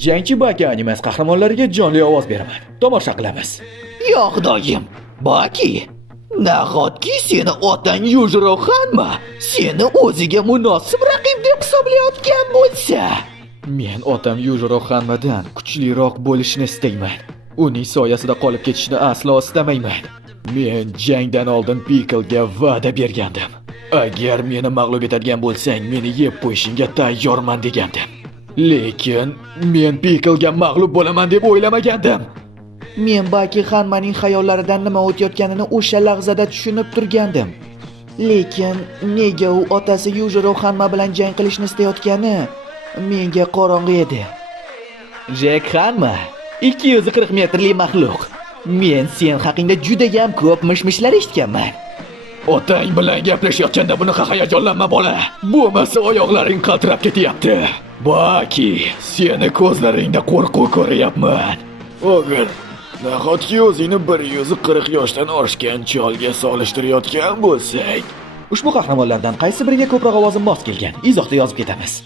Jangchi Baki animasi qahramonlariga jonli ovoz beraman. Tomosha qilamiz. Yo xudoyim, Baki, nahotki seni otang Yujiro Xanma seni o'ziga munosib raqib deb hisoblayotgan bo'lsa? Men otam Yujiro Xanmadan kuchliroq bo'lishni istayman. Uning soyasida qolib ketishni aslo istamayman. Men jangdan oldin Pickle'ga va'da bergandim. Agar meni mag'lub etadigan bo'lsang, meni yeb qo'yishingga tayyorman degandim. Lekin men Pickle'ga mag'lub bo'laman deb o'ylamagandim. Men Baki Xanmaning xayollaridan nima o'tayotganini o'sha lahzada tushunib turgandim. Lekin nega u otasi Yujiro Xanma bilan jang qilishni istayotgani menga qorong'i edi. Jack Xanma, 240 metrli maxluq. Men sen haqingda juda ham ko'p mish-mishlar eshitganman. Otang bilan gaplashayotganda bunaqa hayajonlanma bola. Bo'lmasa oyoqlaring qaltirab ketyapti. Baki, seni ko'zlaringda qo'rquv ko'ryapman. O'g'il, nahotki o'zingni 140 yoshdan oshgan cholga solishtirayotgan bo'lsak, Ushbu qahramonlardan qaysi biriga ko'proq ovozim mos kelgan? Izohda yozib ketamiz.